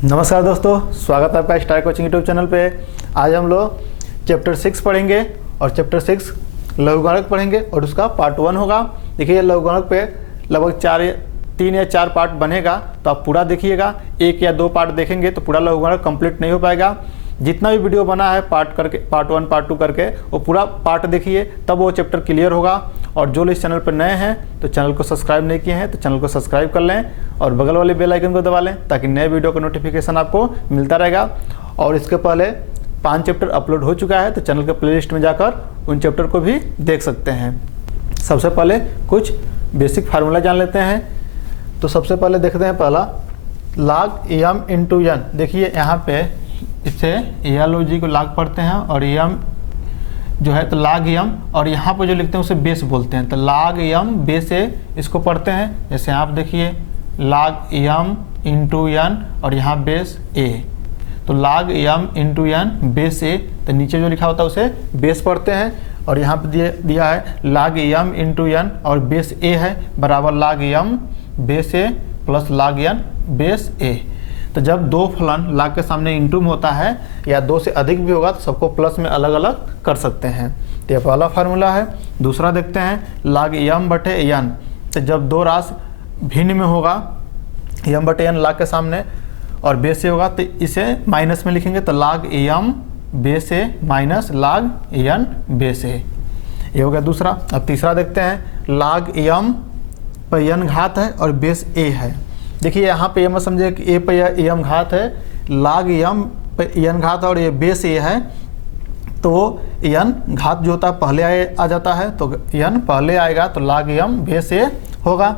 नमस्कार दोस्तों, स्वागत है आपका स्टार कोचिंग यूट्यूब चैनल पे। आज हम लोग चैप्टर 6 पढ़ेंगे और चैप्टर 6 लघुगणक पढ़ेंगे और उसका पार्ट 1 होगा। देखिए लघुगणक पे लगभग 3 या 4 पार्ट बनेगा, तो आप पूरा देखिएगा। 1 या 2 पार्ट देखेंगे तो पूरा लघुगणक कंप्लीट नहीं हो पाएगा। जितना भी वीडियो बना है पार्ट 1 पार्ट 2 करके वो पूरा पार्ट देखिए, तब वो चैप्टर क्लियर होगा। और जो लोग इस चैनल पर नए हैं तो चैनल को सब्सक्राइब नहीं किए हैं तो चैनल को सब्सक्राइब कर लें और बगल वाले बेल आइकन को दबा लें ताकि नए वीडियो का नोटिफिकेशन आपको मिलता रहेगा। और इसके पहले 5 चैप्टर अपलोड हो चुका है, तो चैनल के प्लेलिस्ट में जाकर उन चैप्टर को भी देख सकते हैं। सबसे पहले कुछ बेसिक फार्मूला जान लेते हैं। तो सबसे पहले देखते हैं पहला log m इंटू n। देखिए यहाँ पे इससे एलओजी को log पढ़ते हैं और m जो है तो log m, और यहाँ पर जो लिखते हैं उसे बेस बोलते हैं। तो log m बेस a इसको पढ़ते हैं। जैसे आप देखिए log m इंटू n और यहाँ बेस a, तो log m into n base a, तो नीचे जो लिखा होता है उसे बेस पढ़ते हैं। और यहाँ पे दिया है log m इंटू n और बेस a है बराबर log m base a plus log n base a। तो जब दो फलन log के सामने इंटू में होता है या 2 से अधिक भी होगा तो सबको प्लस में अलग अलग कर सकते हैं। तो यह पहला फार्मूला है। दूसरा देखते हैं log m बटे n। तो जब दो राशि भिन्न में होगा m बटे n log के सामने और बेस a होगा तो इसे माइनस में लिखेंगे, तो log m base a minus log n base a। ये हो गया दूसरा। अब तीसरा देखते हैं log m पर n घात है और बेस a है। देखिए यहाँ पे ये मत समझे कि a पे m घात है, log m पे n घात और ये बेस a है, तो n घात जो होता है पहले आ जाता है, तो n पहले आएगा तो log m बेस a होगा।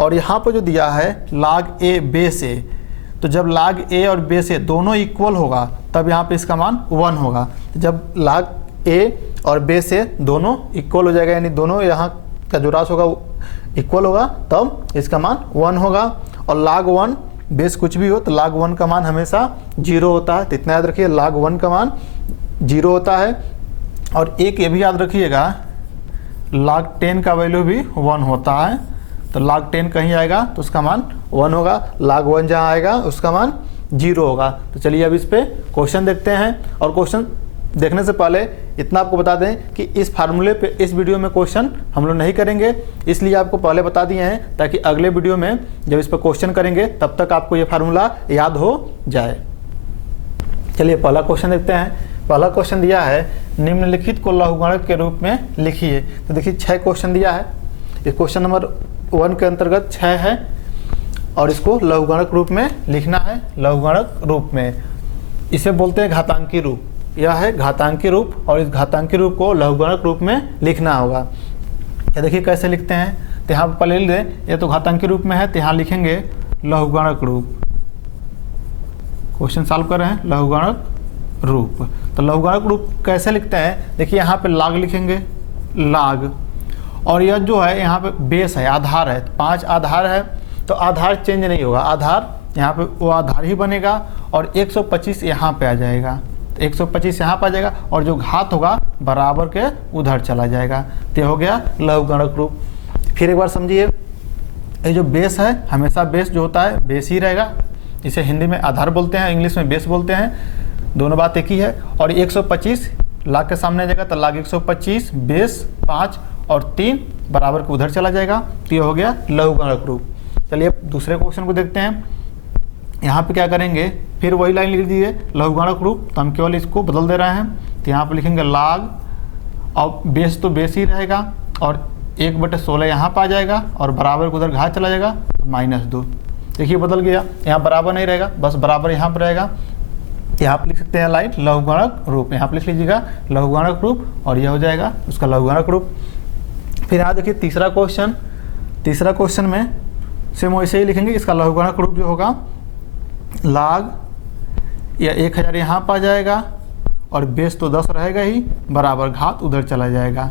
और यहाँ पर जो दिया है log a बेस a, तो जब log a और बेस a दोनों इक्वल होगा तब यहाँ पे इसका मान 1 होगा। तो जब log a और बेस a दोनों इक्वल हो जाएगा, यानी दोनों यहाँ का जो राशि होगा इक्वल होगा, तब इसका मान 1 होगा। और log 1 बेस कुछ भी हो तो log 1 का मान हमेशा 0 होता है, तो इतना याद रखिए log 1 का मान 0 होता है। और एक ये भी याद रखिएगा log 10 का वैल्यू भी 1 होता है, तो log 10 कहीं आएगा तो उसका मान 1 होगा, log 1 जहाँ आएगा उसका मान 0 होगा। तो चलिए अब इस पे क्वेश्चन देखते हैं। और क्वेश्चन देखने से पहले इतना आपको बता दें कि इस फार्मूले पे इस वीडियो में क्वेश्चन हम लोग नहीं करेंगे, इसलिए आपको पहले बता दिए हैं ताकि अगले वीडियो में जब इस पर क्वेश्चन करेंगे तब तक आपको ये फार्मूला याद हो जाए। चलिए पहला क्वेश्चन देखते हैं। पहला क्वेश्चन दिया है निम्नलिखित को लघुगणक के रूप में लिखिए। तो देखिए 6 क्वेश्चन दिया है। इस क्वेश्चन नंबर 1 के अंतर्गत 6 है और इसको लघुगणक रूप में लिखना है। लघुगणक रूप में इसे बोलते हैं घातांकी रूप। यह है घातांकी रूप और इस घातांकी रूप को लघुगणक रूप में लिखना होगा। क्या देखिए कैसे लिखते हैं। तो यहाँ पर पहले लिख दें, ये तो घातांकी रूप में है तो यहाँ लिखेंगे लघुगणक रूप। क्वेश्चन सॉल्व कर रहे हैं लघुगणक रूप। तो लघुगणक रूप कैसे लिखते हैं, देखिए यहाँ पे log लिखेंगे log, और यह जो है यहाँ पे बेस है, आधार है, 5 आधार है, तो आधार चेंज नहीं होगा, आधार यहाँ पे वो आधार ही बनेगा और 125 यहाँ पे आ जाएगा, 125 यहाँ पर आ जाएगा और जो घात होगा बराबर के उधर चला जाएगा। तो ये हो गया लघुगणक रूप। फिर एक बार समझिए, ये जो बेस है हमेशा बेस जो होता है बेस ही रहेगा। इसे हिंदी में आधार बोलते हैं, इंग्लिश में बेस बोलते हैं, दोनों बात एक ही है। और 125 log के सामने आ जाएगा तो log 125 बेस 5 और 3 बराबर के उधर चला जाएगा। तो ये हो गया लघुगणक रूप। चलिए दूसरे क्वेश्चन को देखते हैं। यहाँ पे क्या करेंगे, फिर वही लाइन लिख दीजिए लघुगणक रूप, तो हम केवल इसको बदल दे रहे हैं। तो यहाँ पे लिखेंगे log, और बेस तो बेस ही रहेगा और 1/16 यहाँ पे आ जाएगा और बराबर को उधर घात चला जाएगा तो -2। देखिए बदल गया, यहाँ बराबर नहीं रहेगा, बस बराबर यहाँ पर रहेगा। यहाँ पे लिख सकते हैं लाइन लघुगणक रूप, यहाँ पे लिख लीजिएगा लघुगणक रूप और यह हो जाएगा उसका लघुगणक रूप। फिर यहाँ देखिए तीसरा क्वेश्चन। तीसरा क्वेश्चन में सेम वैसे ही लिखेंगे, इसका लघुगणक रूप जो होगा log या 1000 यहाँ पर आ जाएगा और बेस तो 10 रहेगा ही, बराबर घात उधर चला जाएगा।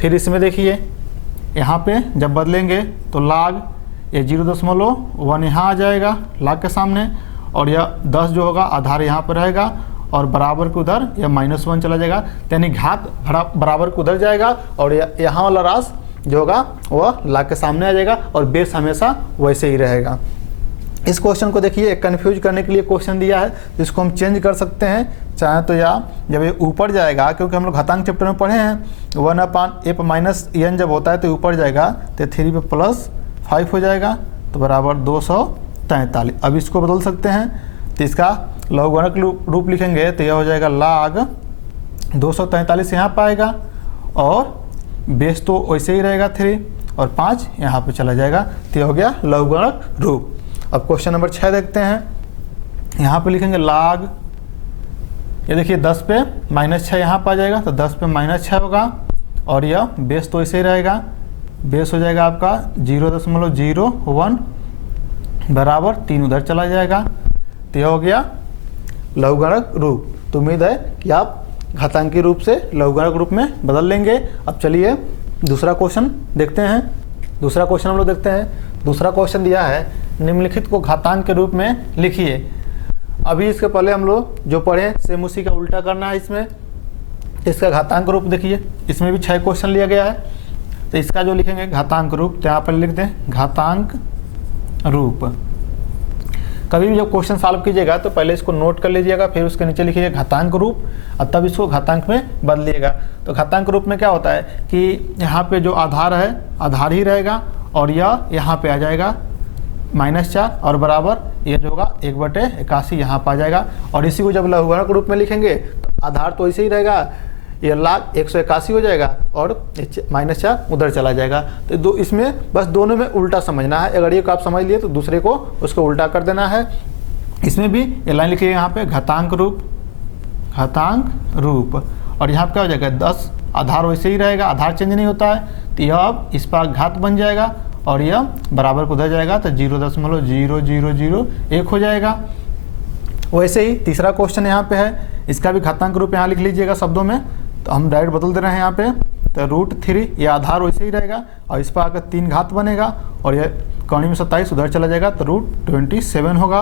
फिर इसमें देखिए यहाँ पे जब बदलेंगे तो log ये 0.1 यहाँ आ जाएगा log के सामने, और यह 10 जो होगा आधार यहाँ पर रहेगा और बराबर के उधर यह -1 चला जाएगा, यानी घात बराबर के उधर जाएगा और यहाँ वाला राशि जो होगा वह log के सामने आ जाएगा और बेस हमेशा वैसे ही रहेगा। इस क्वेश्चन को देखिए, एक कन्फ्यूज करने के लिए क्वेश्चन दिया है, तो इसको हम चेंज कर सकते हैं चाहे तो, या जब ये ऊपर जाएगा, क्योंकि हम लोग घातांक चैप्टर में पढ़े हैं 1/a माइनस n जब होता है तो ऊपर जाएगा तो 3 पे +5 हो जाएगा तो बराबर 243। अब इसको बदल सकते हैं, तो इसका लघुगणक रूप लिखेंगे तो यह हो जाएगा log 243 यहाँ पाएगा, और बेस तो वैसे ही रहेगा 3 और 5 यहाँ पे चला जाएगा, तो यह हो गया लघुगणक रूप। अब क्वेश्चन नंबर 6 देखते हैं। यहाँ पे लिखेंगे log, ये देखिए 10 पे -6 यहाँ पर आ जाएगा, तो 10 पे -6 होगा, और यह बेस तो ऐसे ही रहेगा, बेस हो जाएगा आपका 0.01 बराबर 3 उधर चला जाएगा, तो यह हो गया लघुगणक रूप। तो उम्मीद है कि आप घातांकी रूप से लघुगणक रूप में बदल लेंगे। अब चलिए दूसरा क्वेश्चन देखते हैं। दूसरा क्वेश्चन हम लोग देखते हैं। दूसरा क्वेश्चन दिया है, निम्नलिखित को घातांक के रूप में लिखिए। अभी इसके पहले हम लोग जो पढ़े सेम उसी का उल्टा करना है इसमें। इसका घातांक रूप देखिए, इसमें भी 6 क्वेश्चन लिया गया है, तो इसका जो लिखेंगे घातांक रूप, तो यहाँ पर लिख दें घातांक रूप। कभी भी जब क्वेश्चन सॉल्व कीजिएगा तो पहले इसको नोट कर लीजिएगा, फिर उसके नीचे लिखिएगा घातांक रूप, और तब इसको घातांक में बदलिएगा। तो घातांक रूप में क्या होता है कि यहाँ पे जो आधार है आधार ही रहेगा, और यह यहाँ पे आ जाएगा -4 और बराबर ये जो होगा 1/81 यहाँ पर आ जाएगा। और इसी को जब लघुगणक रूप में लिखेंगे तो आधार तो ऐसे ही रहेगा, ये log 181 हो जाएगा और -4 उधर चला जाएगा। तो दो इसमें बस दोनों में उल्टा समझना है। अगर ये को आप समझ लिए तो दूसरे को उसको उल्टा कर देना है। इसमें भी ये लाइन लिखिए यहाँ पे घातांक रूप, घातांक रूप, और यहाँ पे क्या हो जाएगा 10, आधार वैसे ही रहेगा, आधार चेंज नहीं होता है, तो यह अब इस पर घात बन जाएगा और यह बराबर को उधर जाएगा, तो 0.0001 हो जाएगा। वैसे ही तीसरा क्वेश्चन यहाँ पे है, इसका भी घातांक रूप यहाँ लिख लीजिएगा शब्दों में, तो हम डायरेक्ट बदल दे रहे हैं यहाँ पे, तो √3 ये आधार वैसे ही रहेगा, और इस पर आकर 3 घात बनेगा, और ये कौणी में 27 उधर चला जाएगा, तो √27 होगा।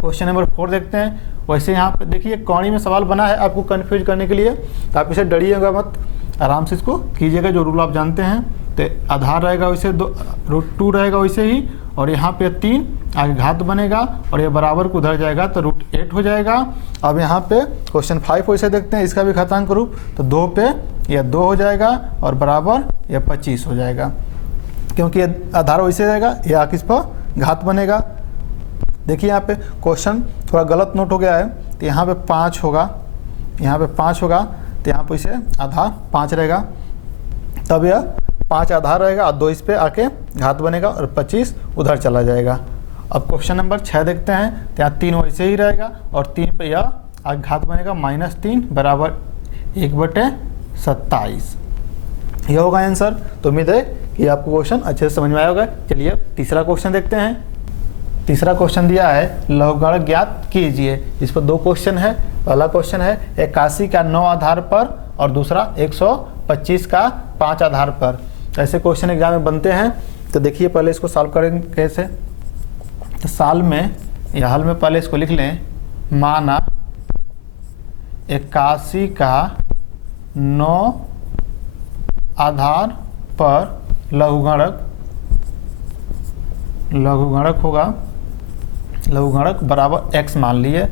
क्वेश्चन नंबर 4 देखते हैं। वैसे यहाँ पे देखिए कौणी में सवाल बना है आपको कन्फ्यूज करने के लिए, तो आप इसे डरिएगा मत, आराम से इसको कीजिएगा, जो रूल आप जानते हैं। तो आधार रहेगा वैसे √2 रहेगा वैसे ही, और यहाँ पे 3 आगे घात बनेगा, और ये बराबर को उधर जाएगा तो √8 हो जाएगा। अब यहाँ पे क्वेश्चन 5 वैसे देखते हैं, इसका भी घातांक रूप, तो 2 पे यह 2 हो जाएगा और बराबर यह 25 हो जाएगा, क्योंकि ये आधार वैसे रहेगा, यह आगे इस पर घात बनेगा। देखिए यहाँ पे क्वेश्चन थोड़ा गलत नोट हो गया है, तो यहाँ पे 5 होगा, यहाँ पे 5 होगा, तो यहाँ पे इसे आधार 5 रहेगा, तब यह 5 आधार रहेगा और 2 इस पे आके घात बनेगा और 25 उधर चला जाएगा। अब क्वेश्चन नंबर 6 देखते हैं, तो यहाँ 3 वैसे ही रहेगा और 3 पे यह आगे घात बनेगा -3 बराबर 1/27। यह होगा आंसर। तो उम्मीद है कि आपको क्वेश्चन अच्छे से समझ में आया होगा। चलिए अब तीसरा क्वेश्चन देखते हैं। तीसरा क्वेश्चन दिया है लघुगणक ज्ञात कीजिए। इस पर 2 क्वेश्चन है। पहला क्वेश्चन है 81 का 9 आधार पर, और दूसरा 125 का 5 आधार पर। ऐसे क्वेश्चन एग्जाम में बनते हैं। तो देखिए पहले इसको सॉल्व करेंगे कैसे। तो साल में या हल में पहले इसको लिख लें, माना 81 का 9 आधार पर लघुगणक होगा, लघुगणक बराबर x मान लिए।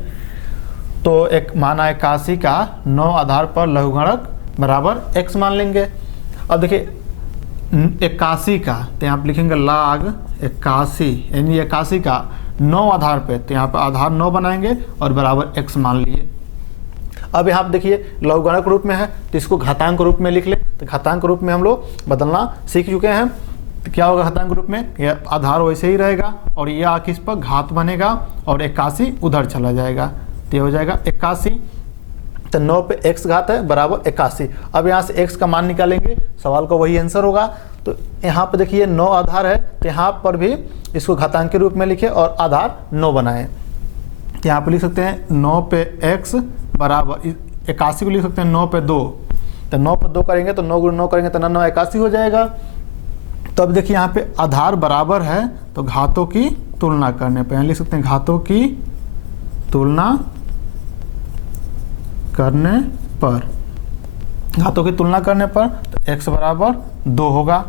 तो एक माना 81 का 9 आधार पर लघुगणक बराबर x मान लेंगे। अब देखिए 81 का, तो यहाँ पर लिखेंगे log 81, यानी 81 का 9 आधार पे, तो यहाँ पर आधार 9 बनाएंगे और बराबर x मान लिए। अब यहाँ पर देखिए लघुगणक रूप में है, तो इसको घातांक रूप में लिख ले। तो घातांक रूप में हम लोग बदलना सीख चुके हैं। तो क्या होगा घातांक रूप में, यह आधार वैसे ही रहेगा और यह आके इस पर घात बनेगा और 81 उधर चला जाएगा, तो ये हो जाएगा 81। तो 9 पे x घात है बराबर 81। अब यहाँ से x का मान निकालेंगे, सवाल का वही आंसर होगा। तो यहाँ पे देखिए 9 आधार है, तो यहाँ पर भी इसको घातांक के रूप में लिखे और आधार 9 बनाए। तो यहाँ पे लिख सकते हैं 9 पे x बराबर 81 को लिख सकते हैं 9 पे 2। तो 9 पे 2 करेंगे तो 9 × 9 करेंगे तो 9 81 हो जाएगा। तो अब देखिए यहाँ पे आधार बराबर है, तो घातों की तुलना करने पर यहाँ लिख सकते हैं घातों की तुलना करने पर, घातों की तुलना करने पर तो x बराबर 2 होगा।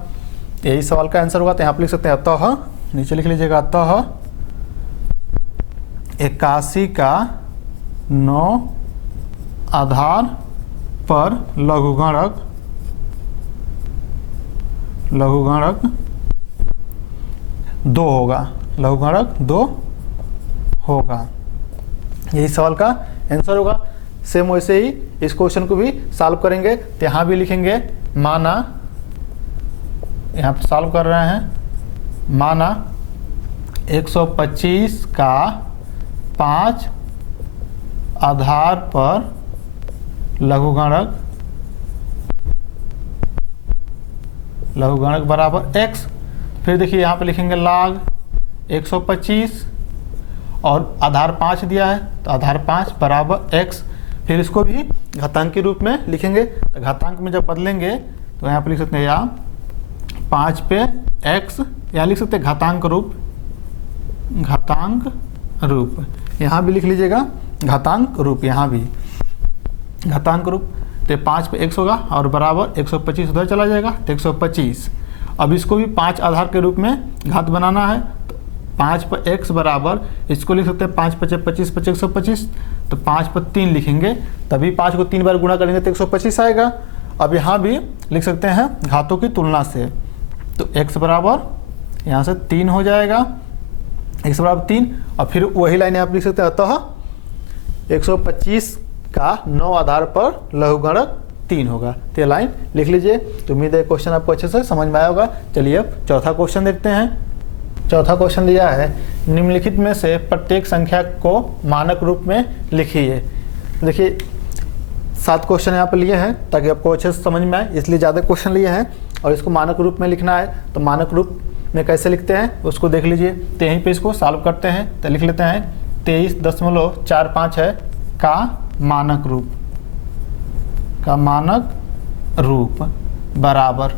यही सवाल का आंसर होगा। तो यहाँ पर लिख सकते हैं अतः, नीचे लिख लीजिएगा अतः 81 का 9 आधार पर लघुगणक 2 होगा, लघुगणक 2 होगा। यही सवाल का आंसर होगा। सेम वैसे ही इस क्वेश्चन को भी सॉल्व करेंगे, तो यहाँ भी लिखेंगे माना, यहाँ पे सॉल्व कर रहे हैं, माना 125 का 5 आधार पर लघुगणक बराबर x। फिर देखिए यहाँ पे लिखेंगे log 125 और आधार 5 दिया है, तो आधार 5 बराबर x। फिर इसको भी घातांक के रूप में लिखेंगे, तो घातांक में जब बदलेंगे तो यहाँ पे लिख सकते हैं या 5 पे x, या लिख सकते हैं घातांक रूप, यहाँ भी लिख लीजिएगा घातांक रूप, यहाँ भी घातांक रूप। तो 5 पे x होगा और बराबर 125 उधर चला जाएगा, तो 125। अब इसको भी 5 आधार के रूप में घात बनाना है, तो 5 पर x बराबर, इसको लिख सकते हैं 5 पचे 25 पचे 125, तो 5 पर 3 लिखेंगे, तभी 5 को 3 बार गुणा करेंगे तो 125 आएगा। अब यहाँ भी लिख सकते हैं घातों की तुलना से, तो x बराबर यहाँ से 3 हो जाएगा, x बराबर 3, और फिर वही लाइन आप लिख सकते हैं, अतः 125 का 9 आधार पर लघुगणक 3 होगा। तो ये लाइन लिख लीजिए। तो उम्मीद है क्वेश्चन आपको अच्छे से समझ में आया होगा। चलिए अब चौथा क्वेश्चन देखते हैं। चौथा क्वेश्चन दिया है, निम्नलिखित में से प्रत्येक संख्या को मानक रूप में लिखिए। देखिए 7 क्वेश्चन यहाँ पर लिए हैं ताकि आपको अच्छे से समझ में आए, इसलिए ज़्यादा क्वेश्चन लिए हैं और इसको मानक रूप में लिखना है। तो मानक रूप में कैसे लिखते हैं उसको देख लीजिए। तो यहीं पे इसको सॉल्व करते हैं, तो लिख लेते हैं 23.45 है का मानक रूप बराबर।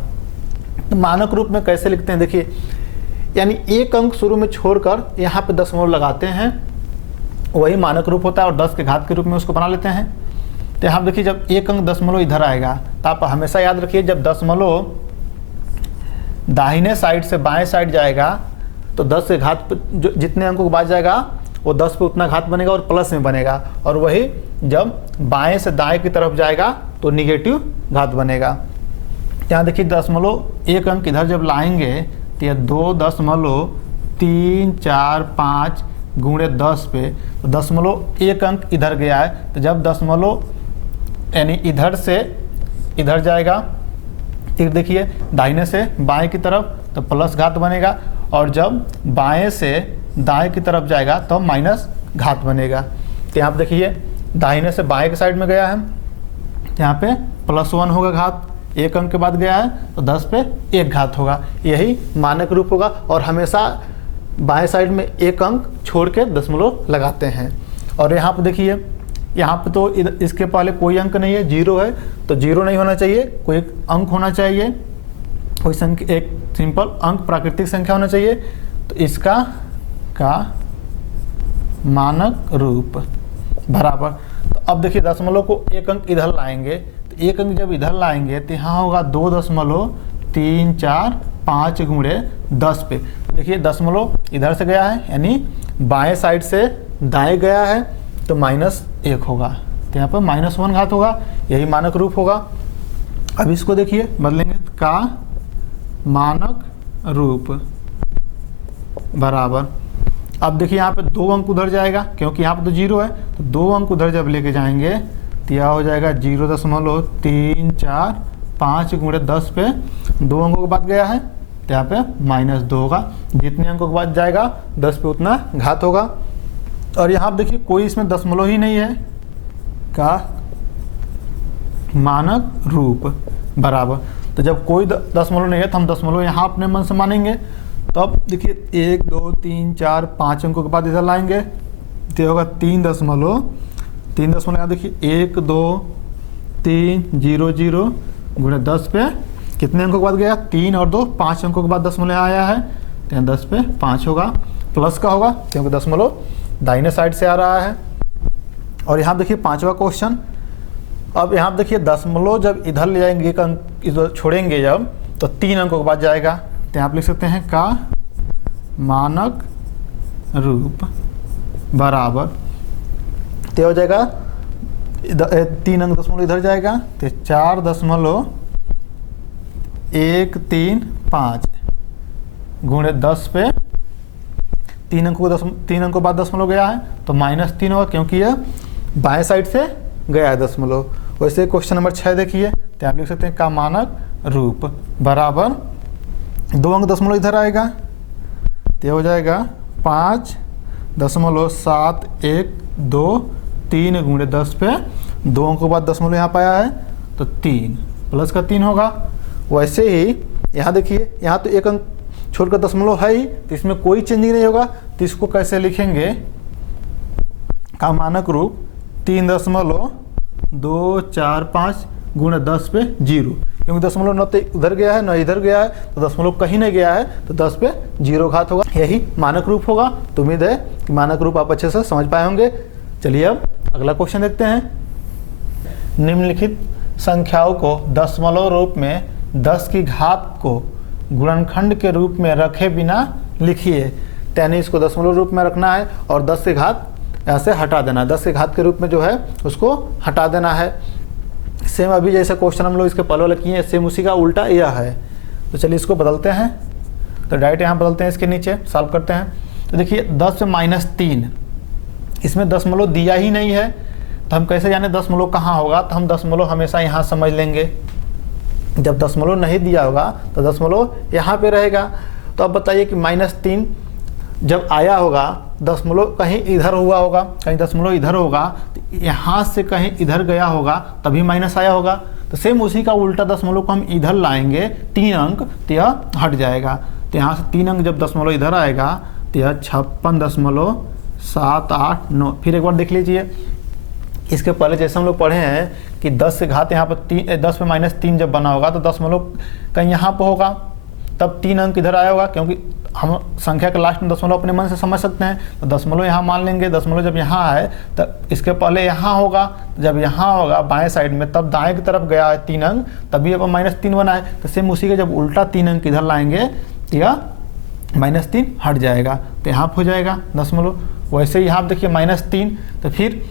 तो मानक रूप में कैसे लिखते हैं, देखिए यानी एक अंक शुरू में छोड़कर यहाँ पे दशमलव लगाते हैं, वही मानक रूप होता है, और 10 के घात के रूप में उसको बना लेते हैं। तो यहाँ देखिए जब एक अंक दशमलव इधर आएगा, तो आप हमेशा याद रखिए जब दशमलव दाहिने साइड से बाएं साइड जाएगा तो 10 के घात जो जितने अंकों के बाद जाएगा वो 10 पे उतना घात बनेगा और प्लस में बनेगा, और वही जब बाएं से दाएं की तरफ जाएगा तो निगेटिव घात बनेगा। यहाँ देखिए दशमलव एक अंक इधर जब लाएंगे तो यह 2.345 गुणे 10 पे, तो दशमलव एक अंक इधर गया है, तो जब दशमलव यानी इधर से इधर जाएगा, फिर देखिए दाहिने से बाएं की तरफ तो प्लस घात बनेगा, और जब बाएं से दाएं की तरफ जाएगा तो माइनस घात बनेगा। तो यहाँ पे देखिए दाहिने से बाएं के साइड में गया है, यहाँ पे +1 होगा घात, एक अंक के बाद गया है तो 10 पे 1 घात होगा। यही मानक रूप होगा, और हमेशा बाएं साइड में एक अंक छोड़ के दशमलव लगाते हैं। और यहाँ पे देखिए यहाँ पे तो इसके पहले कोई अंक नहीं है, 0 है, तो 0 नहीं होना चाहिए, कोई एक अंक होना चाहिए, कोई संख्या एक सिंपल अंक प्राकृतिक संख्या होना चाहिए। तो इसका का मानक रूप बराबर। तो अब देखिए दशमलव को एक अंक इधर लाएंगे, तो एक अंक जब इधर लाएंगे तो यहाँ होगा 2.345 गुणे 10 पे। तो देखिए दशमलव इधर से गया है यानी बाएं साइड से दाएं गया है, तो -1 होगा, तो यहाँ पर -1 घात होगा, यही मानक रूप होगा। अब इसको देखिए बदलेंगे, का मानक रूप बराबर। अब देखिए यहाँ पे 2 अंक उधर जाएगा, क्योंकि यहाँ पे तो 0 है, तो 2 अंक उधर जब लेके जाएंगे तो यह हो जाएगा 0.345 गुणे 10 पे, 2 अंकों के बाद गया है तो यहाँ पे -2 होगा, जितने अंकों के बाद जाएगा 10 पे उतना घात होगा। और यहाँ पे देखिए कोई इसमें दशमलव ही नहीं है, का मानक रूप बराबर। तो जब कोई दशमलव नहीं है तो हम दशमलव यहाँ अपने मन से मानेंगे। तो अब देखिए 1 2 3 4 5 अंकों के बाद इधर लाएंगे तो होगा 3 दशमलव यहाँ देखिए 1 2 3 0 0 गुणे 10 पे कितने अंकों के बाद गया, 3 और 2 5 अंकों के बाद दशमलव आया है, तो यहाँ 10 पे 5 होगा, प्लस का होगा क्योंकि दशमलव दाहिने साइड से आ रहा है। और यहाँ देखिए 5वां क्वेश्चन। अब यहाँ देखिए दशमलव जब इधर ले जाएंगे, एक अंक इधर छोड़ेंगे जब, तो 3 अंकों के बाद जाएगा, तो यहाँ आप लिख सकते हैं का मानक रूप बराबर, तो हो जाएगा 3 अंक दशमलव इधर जाएगा, तो 4.135 गुणे 10 पे 3 अंकों बाद दशमलव गया है तो -3 होगा, क्योंकि यह बाएं साइड से गया है दशमलव। वैसे क्वेश्चन नंबर 6 देखिए, तो आप लिख सकते हैं का मानक रूप बराबर 2 अंक दशमलव इधर आएगा, तो हो जाएगा 5.712 गुणे 10 पे 2 अंकों बाद दशमलव यहाँ पाया है तो 3 प्लस का 3 होगा। वैसे ही यहाँ देखिए, यहाँ तो 1 अंक छोड़कर दशमलव है ही, तो इसमें कोई चेंजिंग नहीं होगा, तो इसको कैसे लिखेंगे का मानक रूप 3.245 गुणे 10 पे 0, क्योंकि दशमलव न तो उधर गया है न इधर गया है, तो दशमलव कहीं नहीं गया है, तो 10 पे 0 घात होगा, यही मानक रूप होगा। तो उम्मीद है कि मानक रूप आप अच्छे से समझ पाए होंगे। चलिए अब अगला क्वेश्चन देखते हैं। निम्नलिखित संख्याओं को दशमलव रूप में 10 की घात को गुणनखंड के रूप में रखे बिना लिखिए, यानी इसको दशमलव रूप में रखना है और 10 की घात यहाँ से हटा देना है, 10 की घात के रूप में जो है उसको हटा देना है। सेम अभी जैसा क्वेश्चन हम लोग इसके पहले वाले किए, सेम उसी का उल्टा यह है। तो चलिए इसको बदलते हैं, तो डायरेक्ट यहाँ बदलते हैं, इसके नीचे सॉल्व करते हैं। तो देखिए 10 में -3, इसमें दशमलव दिया ही नहीं है, तो हम कैसे जाने दशमलव कहाँ होगा, तो हम दशमलव हमेशा यहाँ समझ लेंगे। जब दशमलव नहीं दिया होगा तो दशमलव यहाँ पे रहेगा। तो अब बताइए कि -3 जब आया होगा, दशमलव कहीं इधर हुआ होगा, कहीं दशमलव इधर होगा, तो यहाँ से कहीं इधर गया होगा तभी माइनस आया होगा। तो सेम उसी का उल्टा दशमलव को हम इधर लाएंगे 3 अंक, तो यह हट जाएगा। तो यहाँ से 3 अंक जब दशमलव इधर आएगा तो यह 56.789। फिर एक बार देख लीजिए, इसके पहले जैसे हम लोग पढ़े हैं कि 10 से घात यहाँ पर 10 में -3 जब बना होगा तो दशमलव कहीं यहाँ पर होगा, तब 3 अंक इधर आया होगा, क्योंकि हम संख्या के लास्ट में दशमलव अपने मन से समझ सकते हैं। तो दशमलव यहाँ मान लेंगे, दशमलव जब यहाँ है तब इसके पहले यहाँ होगा, जब यहाँ होगा बाएं साइड में तब दाएं की तरफ गया है 3 अंक, तभी अब -3 बना है। तो सेम उसी के जब उल्टा 3 अंक इधर लाएंगे तो यह -3 हट जाएगा, तो यहाँ हो जाएगा दशमलव। वैसे ही यहाँ देखिए -3, तो फिर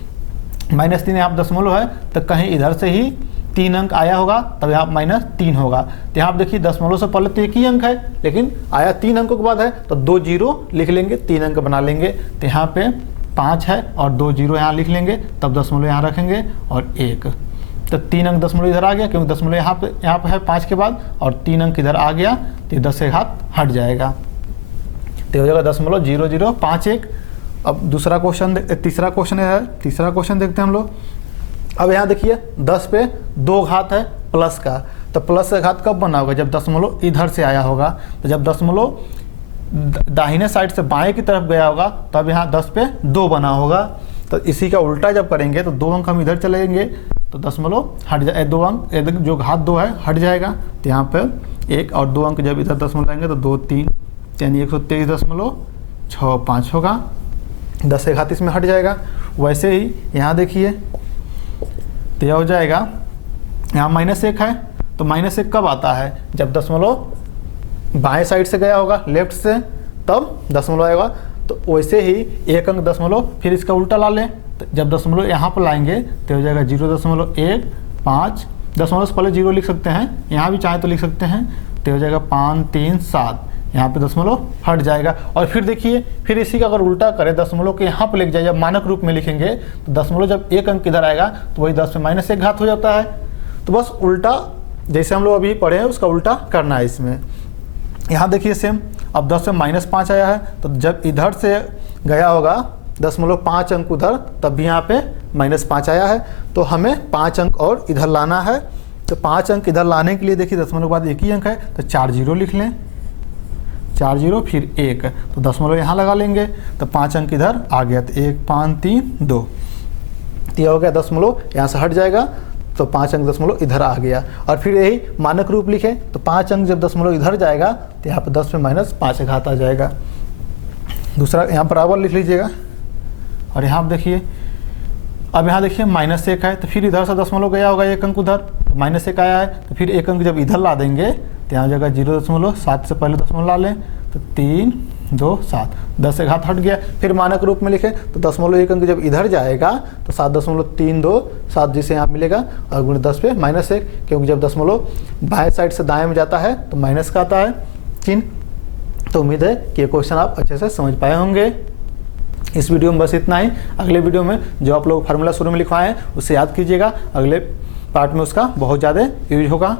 -3 यहाँ दशमलव है तो कहीं इधर से ही 3 अंक आया होगा, तब यहाँ -3 होगा। तो यहाँ देखिए दशमलव से पहले तो एक ही अंक है, लेकिन आया 3 अंकों के बाद है, तो 2 जीरो लिख लेंगे, 3 अंक बना लेंगे। तो यहाँ पे 5 है और 2 जीरो यहाँ लिख लेंगे, तब दशमलव यहाँ रखेंगे और 1, तो 3 अंक दशमलव इधर आ गया, क्योंकि दशमलव यहाँ पे है 5 के बाद, और 3 अंक इधर आ गया, तो 10 से घात हट जाएगा, तो हो जाएगा 0.0051। अब दूसरा क्वेश्चन, तीसरा क्वेश्चन देखते हैं हम लोग। अब यहाँ देखिए 10 पे 2 घात है प्लस का, तो प्लस का घात कब बना होगा, जब दशमलव इधर से आया होगा। तो जब दशमलव दाहिने साइड से बाएं की तरफ गया होगा तब यहाँ 10 पे 2 बना होगा। तो इसी का उल्टा जब करेंगे तो 2 अंक हम इधर चलेंगे, तो दशमलव हट जाए, 2 अंक जो घात 2 है हट जाएगा। तो यहाँ पे 1 और 2 अंक जब इधर दशमलव आएंगे तो 2 3, यानी 123.65 होगा, 10 से घात इसमें हट जाएगा। वैसे ही यहाँ देखिए, तो यह हो जाएगा, यहाँ -1 है, तो -1 कब आता है, जब दशमलव बाएं साइड से गया होगा लेफ्ट से, तब दशमलव आएगा। तो वैसे ही 1 अंक दशमलव, फिर इसका उल्टा ला लें, तो जब दशमलव यहाँ पर लाएंगे तो हो जाएगा 0.15, दशमलव से पहले 0 लिख सकते हैं, यहाँ भी चाहे तो लिख सकते हैं, तो हो जाएगा 537, यहाँ पे दशमलव हट जाएगा। और फिर देखिए, फिर इसी का अगर उल्टा करें, दशमलव के यहाँ पर लेके जाए, जब मानक रूप में लिखेंगे तो दशमलव जब 1 अंक इधर आएगा तो वही 10 में -1 घात हो जाता है। तो बस उल्टा जैसे हम लोग अभी पढ़े हैं उसका उल्टा करना है इसमें। यहाँ देखिए सेम, अब 10 में -5 आया है, तो जब इधर से गया होगा दशमलव 5 अंक उधर, तब भी यहाँ पे -5 आया है, तो हमें 5 अंक और इधर लाना है। तो 5 अंक इधर लाने के लिए देखिए दशमलव के बाद 1 ही अंक है, तो 4 जीरो लिख लें, 4 जीरो फिर 1, तो दशमलव यहाँ लगा लेंगे, तो 5 अंक इधर आ गया, तो 1 5 3 2, तो यह हो गया दशमलव यहाँ से हट जाएगा, तो 5 अंक दशमलव इधर आ गया। और फिर यही मानक रूप लिखें, तो 5 अंक जब दशमलव इधर जाएगा तो यहाँ पर 10 में -5 घात आ जाएगा। दूसरा यहाँ बराबर लिख लीजिएगा। और यहाँ देखिए, अब यहाँ देखिए -1 है, तो फिर इधर से दशमलव गया होगा 1 अंक उधर, तो -1 आया है, तो फिर 1 अंक जब इधर ला देंगे तो यहाँ जगह 0.7 से पहले दशमलव ला लें, तो 3 2 7, 10 से घात हट गया। फिर मानक रूप में लिखे तो 0.1 अंक जब इधर जाएगा तो 7.32 7 जिसे यहाँ मिलेगा और गुणे 10 पे -1, क्योंकि जब दशमलव बाएं साइड से दाएं में जाता है तो माइनस का आता है चिन्ह। तो उम्मीद है कि ये क्वेश्चन आप अच्छे से समझ पाए होंगे। इस वीडियो में बस इतना ही। अगले वीडियो में जो आप लोग फार्मूला शुरू में लिखवाए हैं उससे याद कीजिएगा, अगले पार्ट में उसका बहुत ज़्यादा यूज होगा।